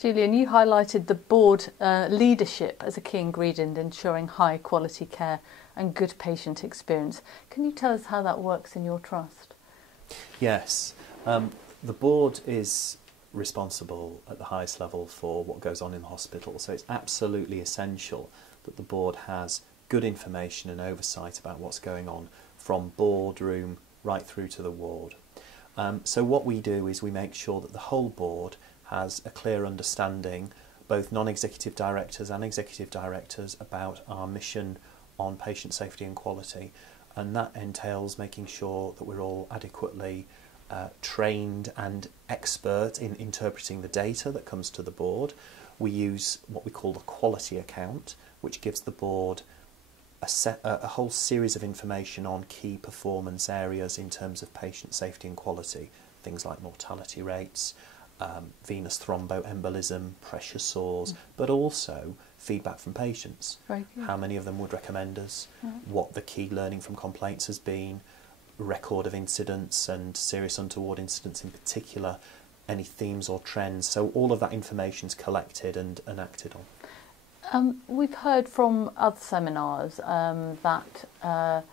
Julian, you highlighted the board leadership as a key ingredient in ensuring high quality care and good patient experience. Can you tell us how that works in your trust? Yes, the board is responsible at the highest level for what goes on in the hospital, so it's absolutely essential that the board has good information and oversight about what's going on from boardroom right through to the ward. So what we do is we make sure that the whole board has a clear understanding, both non-executive directors and executive directors, about our mission on patient safety and quality, and that entails making sure that we're all adequately trained and expert in interpreting the data that comes to the board. We use what we call the quality account, which gives the board a whole series of information on key performance areas in terms of patient safety and quality, things like mortality rates, venous thromboembolism, pressure sores, but also feedback from patients. How many of them would recommend us, what the key learning from complaints has been, record of incidents and serious untoward incidents in particular, any themes or trends. So all of that information is collected and acted on. We've heard from other seminars that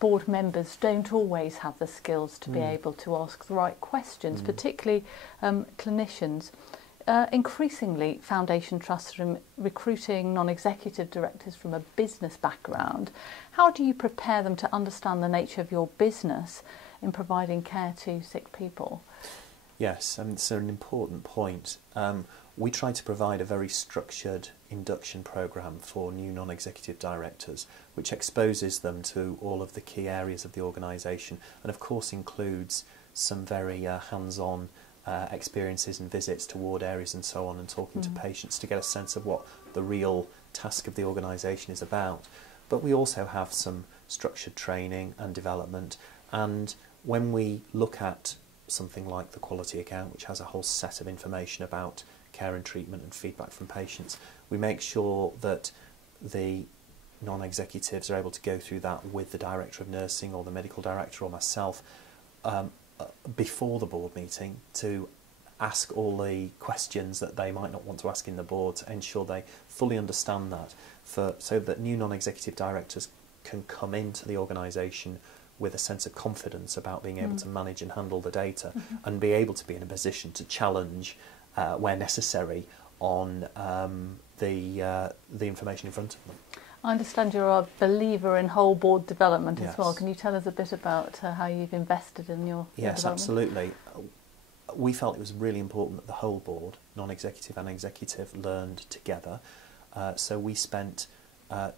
board members don't always have the skills to be able to ask the right questions, particularly clinicians. Increasingly, foundation trusts are recruiting non-executive directors from a business background. How do you prepare them to understand the nature of your business in providing care to sick people? Yes, it's an important point. We try to provide a very structured induction programme for new non-executive directors, which exposes them to all of the key areas of the organisation, and of course includes some very hands-on experiences and visits to ward areas and so on, and talking to patients to get a sense of what the real task of the organisation is about. But we also have some structured training and development, and when we look at something like the quality account, which has a whole set of information about care and treatment and feedback from patients, we make sure that the non-executives are able to go through that with the director of nursing or the medical director or myself before the board meeting, to ask all the questions that they might not want to ask in the board, to ensure they fully understand that, so that new non-executive directors can come into the organisation with a sense of confidence about being able to manage and handle the data, and be able to be in a position to challenge where necessary on the information in front of them. I understand you're a believer in whole board development as well. Yes. Can you tell us a bit about how you've invested in your Yes, development? absolutely. We felt it was really important that the whole board, non-executive and executive, learned together. So we spent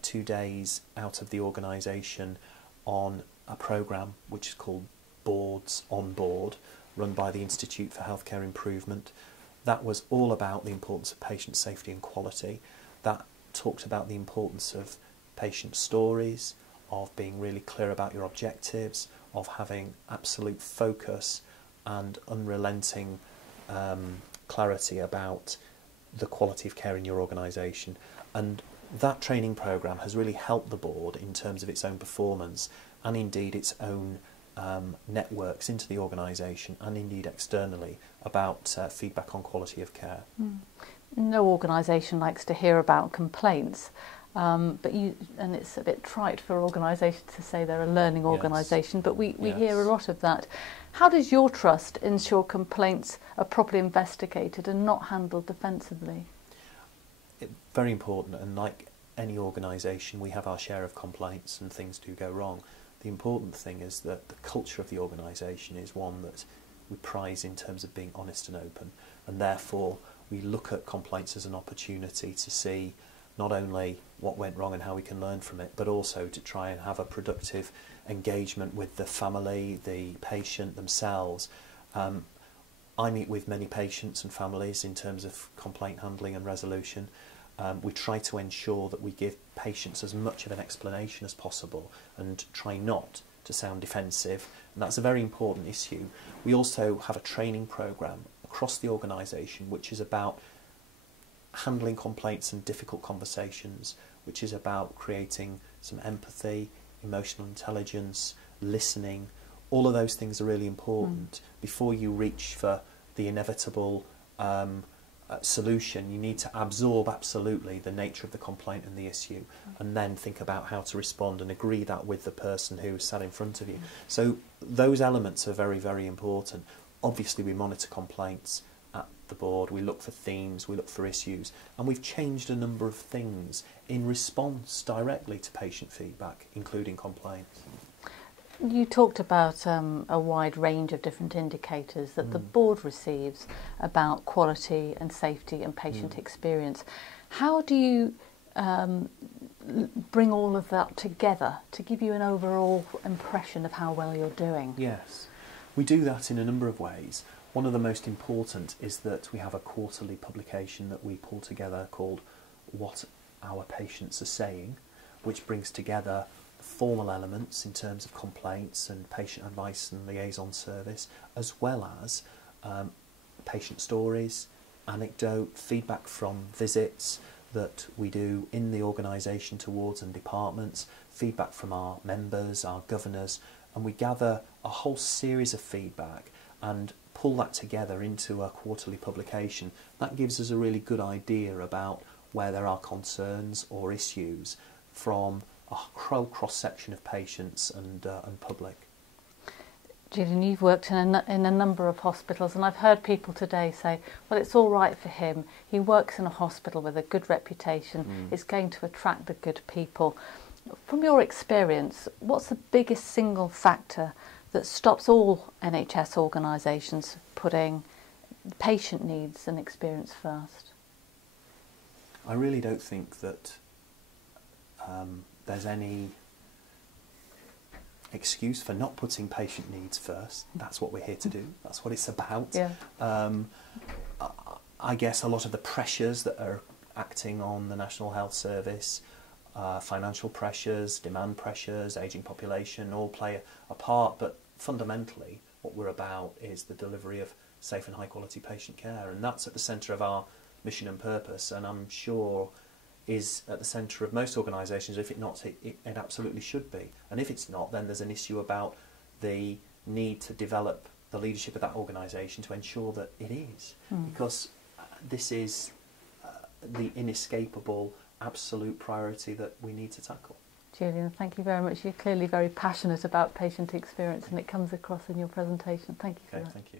2 days out of the organisation on a programme which is called Boards on Board, run by the Institute for Healthcare Improvement. That was all about the importance of patient safety and quality. That talked about the importance of patient stories, of being really clear about your objectives, of having absolute focus and unrelenting clarity about the quality of care in your organisation. And that training programme has really helped the board in terms of its own performance, and indeed its own networks into the organisation, and indeed externally, about feedback on quality of care. No organisation likes to hear about complaints, and it's a bit trite for organisations to say they're a learning organisation, but we hear a lot of that. How does your trust ensure complaints are properly investigated and not handled defensively? Very important, and like any organisation, we have our share of complaints and things do go wrong. The important thing is that the culture of the organisation is one that we prize in terms of being honest and open, and therefore we look at complaints as an opportunity to see not only what went wrong and how we can learn from it, but also to try and have a productive engagement with the family, the patient themselves. I meet with many patients and families in terms of complaint handling and resolution. We try to ensure that we give patients as much of an explanation as possible and try not to sound defensive, and that's a very important issue. We also have a training programme across the organisation which is about handling complaints and difficult conversations, which is about creating some empathy, emotional intelligence, listening. All of those things are really important before you reach for the inevitable solution, you need to absorb absolutely the nature of the complaint and the issue, and then think about how to respond and agree that with the person who sat in front of you. So those elements are very, very important. Obviously we monitor complaints at the board, we look for themes, we look for issues, and we've changed a number of things in response directly to patient feedback, including complaints. You talked about a wide range of different indicators that the board receives about quality and safety and patient experience. How do you bring all of that together to give you an overall impression of how well you're doing? Yes, we do that in a number of ways. One of the most important is that we have a quarterly publication that we pull together called What Our Patients Are Saying, which brings together formal elements in terms of complaints and patient advice and liaison service, as well as patient stories, anecdote, feedback from visits that we do in the organisation to wards and departments, feedback from our members, our governors, and we gather a whole series of feedback and pull that together into a quarterly publication. That gives us a really good idea about where there are concerns or issues from a whole cross-section of patients and public. Julian, you've worked in a number of hospitals, and I've heard people today say, well, it's all right for him. He works in a hospital with a good reputation. It's going to attract the good people. From your experience, what's the biggest single factor that stops all NHS organisations putting patient needs and experience first? I really don't think that there's any excuse for not putting patient needs first. That's what we're here to do. That's what it's about. Yeah. I guess a lot of the pressures that are acting on the National Health Service, financial pressures, demand pressures, ageing population, all play a part, but fundamentally what we're about is the delivery of safe and high quality patient care, and that's at the centre of our mission and purpose, and I'm sure is at the centre of most organisations. If it's not, it absolutely should be. And if it's not, then there's an issue about the need to develop the leadership of that organisation to ensure that it is. Because this is the inescapable, absolute priority that we need to tackle. Julian, thank you very much. You're clearly very passionate about patient experience, and it comes across in your presentation. Thank you for that. Thank you.